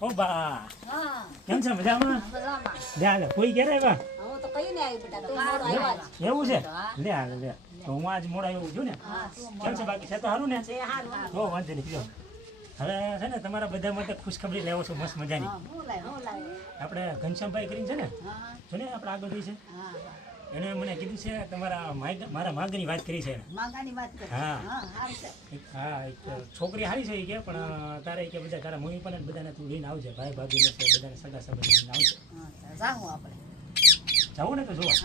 ઓ બા કેમ છે મજામાં? લે હાલે કોઈ ક્યારે આવ્યા? એવું છે? લે હાલે લે તો હું આજ મોડા એવું છું ને. કેમ છે બાકી છે તો સારું ને? તો વાંધો નહીં કયો. હવે છે ને તમારા બધા માટે ખુશખબરી લેવો છું મસ્ત મજાની. આપણે ઘનશ્યામભાઈ કરીને છે ને જો ને આપણે આગળ છે એને મને કીધું છે તમારા મારા માગની વાત કરી છે. હા હા એક છોકરી હારી છે કે પણ તારે કે બધા તારા મમ્મી પણ બધાને તું લઈને આવજે ભાઈ ભાભીને બધાને સગા સંબંધી લઈને આવજે. જાવું ને તો જોવા?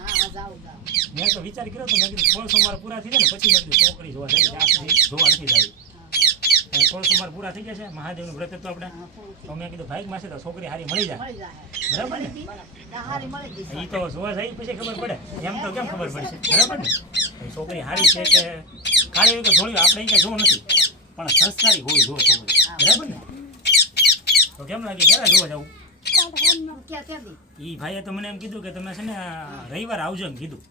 મેં તો વિચાર કર્યો તો મેં કીધું 16 સોમવાર પૂરા થઈ જાય ને પછી મેં કીધું છોકરી જોવા જાય ત્યાં સુધી જોવા નથી જવી. 16 સોમવાર પૂરા થઈ ગયા છે મહાદેવનું વ્રત હતું આપણે તો મેં કીધું ભાઈકમાં છે તો છોકરી હારી મળી જાય બરાબર ને? એ તો જોવા જાય પછી ખબર પડે એમ તો કેમ ખબર પડશે બરાબર ને? છોકરી હારી છે કે કાળી હોય કે ધોળી આપણે અહીંયા જોવું નથી પણ સંસ્કારી હોવી જોવો છોકરી બરાબર ને? તો કેમ લાગે ક્યારે જોવા જવું? ઈ ભાઈએ તો મને એમ કીધું કે તમે છે ને રવિવારે આવજો એમ કીધું.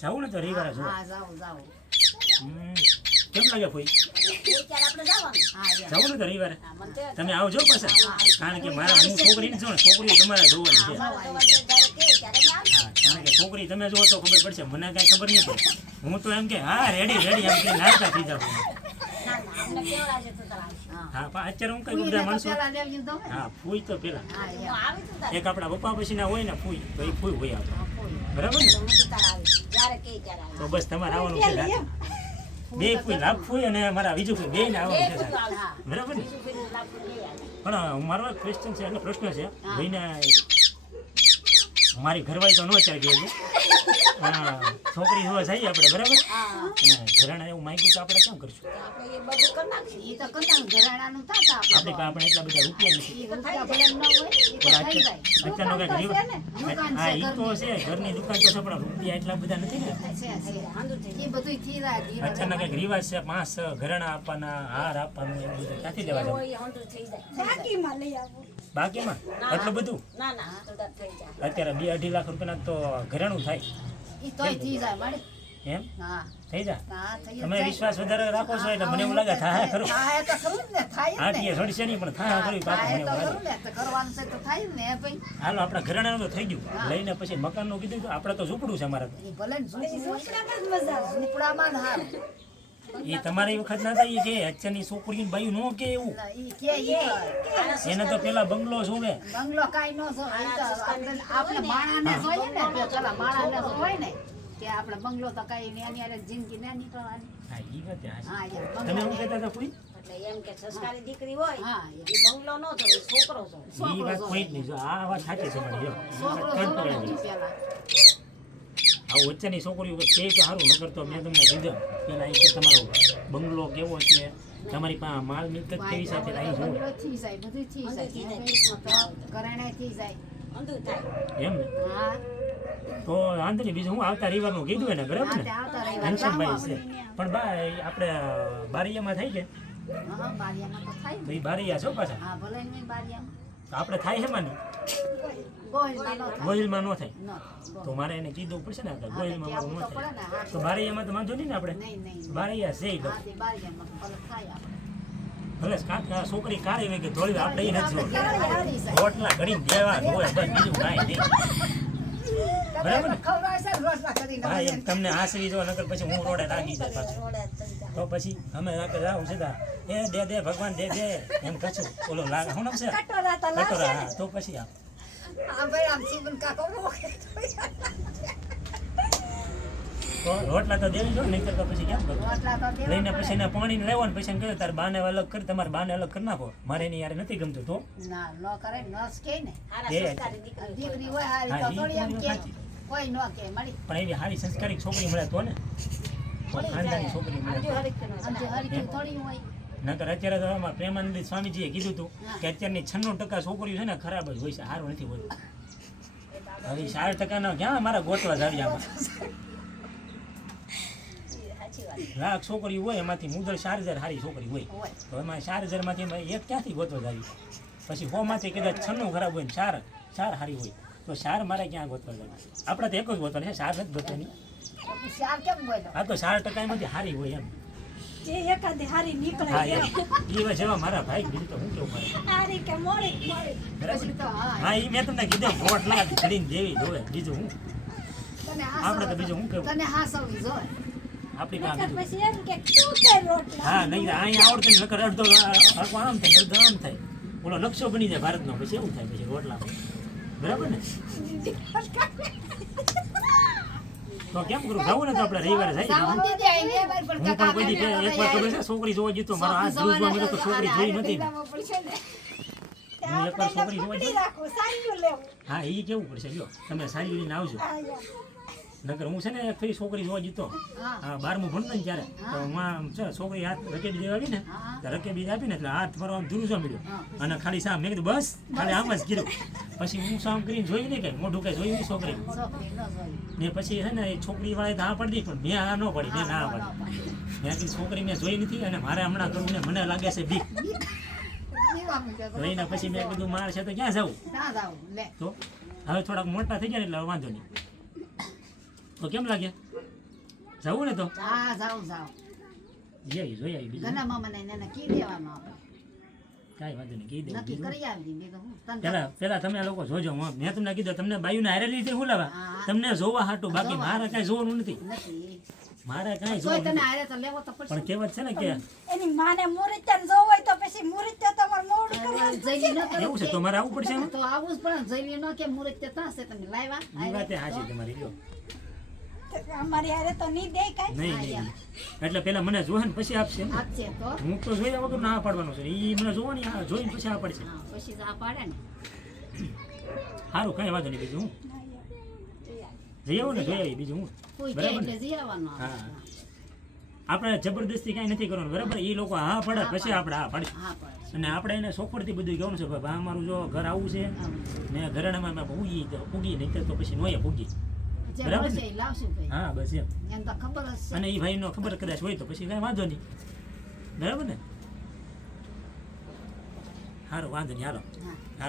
જાવું ને તો રવિવારે જોવા. કેમ લાગે કોઈ? જાવું ને તો રવિવારે તમે આવજો પાછા કારણ કે મારા હું છોકરી ને જો ને છોકરીઓ તમારે જોવાની છે. કારણ કે છોકરી તમે જોવો તો ખબર પડશે મને કઈ ખબર નહીં પડે. હું તો એમ કે હા રેડી રેડી એમ કે નાચતા થઈ જાવ. હા પણ અત્યારે હું કઈ બધા માણસો હા ફૂઈ તો પેલા એક આપણા પપ્પા પછી ના હોય ને ફૂઈ તો એ ફૂઈ હોય આપણે બરાબર ને? તો બસ તમારે આવવાનું છે બે ફૂઈ લાભ ફૂઈ અને મારા બીજું ફૂઈ બે ને આવવાનું છે બરાબર ને? પણ મારો એક ક્વેશ્ચન છે એટલે પ્રશ્ન છે ભાઈને મારી ઘરવાળી તો ન ચાલી ગઈ છોકરી જોવા જઈએ આપણે બરાબર અને ઘરાણા એવું માંગ્યું તો આપણે કેમ કરશું? આપણે એટલા બધા રૂપિયા નથી અત્યારનો કઈક હા એ તો છે ઘરની દુકાન તો છે પણ રૂપિયા એટલા બધા નથી ને. અત્યારના કઈક રિવાજ છે 5 ઘરાણા આપવાના હાર આપવાનું એવું બધું ક્યાંથી લેવા જવું? બાકીમાં એટલું બધું અત્યારે 2-2.5 લાખ રૂપિયાના તો ઘરેણું થાય એમ થઈ જાય. તમે વિશ્વાસ વધારે રાખો છો એટલે મને એવું લાગે થાય ખરું. આટીએ સડશે નહીં પણ થાય ખરું હાલો આપણા ઘરેણાનું તો થઈ ગયું લઈને પછી મકાનનું કીધું તો આપણે તો ઝૂંપડું છે અમારે એ તમારી વખત ના થાય કે અત્યારની છોકરી બાયું નો કે એવું એને તો પેલા બંગલો જોવે. બંગલો કાઈ નો જોવે આપણે માણાને જોઈએ ને પેલા માણાને હોય ને કે આપણે બંગલો તો કાઈ ને એની અરે જિંદગી ને નીકળવાની. હા ઈ વાત હા તમે શું કહેતા હતા કોઈ એટલે એમ કે સંસ્કારી દીકરી હોય હા એ બંગલો નો જોવે છોકરો જોવે. ઈ વાત કોઈ જ નહીં જો આ વાત સાચી છે મારી જો પેલા આ વચ્ચેની છોકરીઓ કે તો સારું નકર તો મેં તમને કીધું પેલા કે તમારો બંગલો કેવો છે તમારી પાસે માલ મિલકત કેવી સાથે અહીં જો બંગલો થી જાય બધું થી જાય ઘરેણા થી જાય અંધું થાય એમ ને? હા તો આંધળી બીજું હું આવતા રવિવારનું કીધું ને બરાબર ને? ઘનશ્યામભાઈ છે પણ બા આપણે બારીયામાં થાય કે હા બારિયામાં તો થાય તો એ બારીયા છો પાછા હા ભલે નહીં બારિયામાં તો આપણે થાય છે માને ગોહિલમાં ન થાય તો મારે એને કીધું પડશે ને આપણે ગોહિલમાં મારું ન થાય તો બારીયામાં તો વાંધો નહીં ને આપણે બારીયા છે ભલે છોકરી કાળી હોય કે ધોળી આપણે એ નથી રોટલા ઘડી દેવા હોય બસ બીજું કાંઈ નહીં બરાબર ને? હા એમ તમને આશરી જો નકર પછી હું રોડે રાખી જાય પાછું તો પછી અમે રાખે જાવ સીધા એ દે ભગવાન દે એમ કશું ઓલો લાગે શું નામ છે કટોરા હા તો પછી આમ તો રોટલા તો દેવી જો નહીં કરતા પછી કેમ કરું લઈને પછી એને પાણી લેવાનું પછી એમ કહ્યું તારે બાને અલગ કરી તમારે બાને અલગ કરી નાખો મારે એની યાર નથી ગમતું તો ના ન કરે નસ કે ને હારા સંસ્કારી દીકરી હોય હારી તો થોડી એમ કે કોઈ ન કે મળી પણ એવી સારી સંસ્કારી છોકરી મળે તો ને ખાનદાની છોકરી મળે હરી થોડી હોય નકર અત્યારે તો આમાં પ્રેમાનંદ સ્વામીજીએ કીધું હતું કે અત્યારની 96% છોકરીઓ છે ને ખરાબ જ હોય છે સારું નથી હોતું. હવે 4% ક્યાં મારા ગોતવા જ આવી આમાં લાખ છોકરી હોય એમાંથી મુદલ 4000 સારી છોકરી હોય તો એમાં 4000 માંથી એક ક્યાંથી ગોતવા જ આવી પછી 100 માંથી કદાચ 96 ખરાબ હોય ને 4 સારી હોય તો 4 મારે ક્યાં ગોતવા જ આવી આપણે તો એક જ ગોતવા છે 4 નથી ગોતવાની શાર કેમ બોલો હા તો 4% માંથી સારી હોય એમ જે એકાદી હારી નીકળે હા એમ. એવા જેવા મારા ભાઈ બીજું તો હું કેવું મારે હારી કે મોડી બરાબર પછી તો હા હા એ મેં તમને કીધું મોટ લાગ ઘડીને જેવી જોવે બીજું હું તને આપણે તો બીજું હું કેવું તને હાસવવી જોઈએ આપણી નકર પાસે પછી એમ કે તું કે રોટલા હા નહીં અહીંયા આવડતું ને નકર અડધો હરકો આમ થાય અડધો આમ થાય ઓલો નકશો બની જાય ભારતનો પછી એવું થાય પછી રોટલા બરાબર ને તો કેમ કરું જવું ને તો આપણે રવિવારે જઈએ સાવન દીદી આઈને એবার પણ હું પણ કોઈ દી એકવાર ખબર છે છોકરી જોવા જીતો મારો હાથ ધ્રુજવા મળ્યો તો છોકરી જોઈ નથી હું એકવાર છોકરી જોવા પકડી જઈ રાખો સારું લેવું હા એ કેવું પડશે જો તમે સારી લઈને આવજો નકર હું છે ને એક ફરી છોકરી જોવા જીતો હા 12મું ભણતો ને ત્યારે તો હું છે છોકરી હાથ રકેબી દેવા આવી ને તો રકેબી આપી ને એટલે હાથ મારો આમ ધ્રુજવા મળ્યો અને ખાલી સામ મેં કીધું બસ ખાલી આમ જ કીધું પછી હું સામ કરીને જોયું નહીં કઈ મોઢું કઈ જોયું નહીં છોકરી છોકરી ન જોઈ ને પછી છે ને એ છોકરી વાળા તો હા પડી પણ મેં આ ન પડી મેં ના પડી મેં કીધું છોકરી મેં જોઈ નથી અને મારે હમણાં કરવું ને મને લાગે છે બીક તો એના પછી મેં કીધું મારે છે તો ક્યાં જવું ના જાવ લે તો હવે થોડાક મોટા થઈ ગયા ને એટલે હવે વાંધો નહીં તો કેમ લાગે જવું ને તો હા જાવ જાવ જઈ જોઈ આવી બીજું ઘણા મામાને એને કી દેવાનું આપણે કાંઈ વાંધો નહીં કહી દેવું નક્કી બીજું કરી આવી બીજું હું તને પેલા તમે આ લોકો જોજો મેં તમને કીધું તમને બાયુને હારે લીધી હું લાવા હા. તમને જોવા હાટું બાકી જોવા. મારે કાંઈ જોવાનું નથી નથી મારે કાંઈ તોય જોવાનું તને નથી હારે તો લેવો તો પડશે પણ કહેવત છે ને કે એની માને મુરત્યાને જોવું હોય તો પછી મુરત્યા તમારે મોડું કરવા જઈ ન કરો એવું છે તો મારે આવવું પડશે એમાં? તો આવું જ પણ જઈ ન કે મુરત તે થશે તમે લાવ્યા એ વાતે હાચી તમારી લ્યો અમારી હારે તો નહીં દે કાંઈ નહીં નહીં એટલે પેલા મને જોહે ને પછી આપશે એમ ને? આપશે તો હું તો જોયા વગર ના પાડવાનો છે એ મને જોવાની આ જોઈને પછી આ પડશે હા પછી જ આ પાડે ને સારું કાંઈ વાંધો નહીં બીજું હું જઈ આવું ને જોઈ આવી બીજું હું કોઈ કે બરાબર ને? એટલે જઈ આવવાનું હા. આપણે જબરદસ્તી કાંઈ નથી કરવાનું બરાબર એ લોકો હા પડે પછી આપણે હા પાડીશું હા પડે અને આપણે એને સોફળથી બધું કહેવાનું છે ભાઈ આ મારું જો ઘર આવું છે ને ઘરેણામાં મેં પૂગી નહીં તો પછી નોએ પૂગી જે બરાબર મળશે એ લાવશું ભાઈ હા બસ એમ એને તો ખબર જ છે અને એ ભાઈનો ખબર કદાચ હોય તો પછી કાંઈ વાંધો નહીં બરાબર ને સારું વાંધો નહીં હાલો હા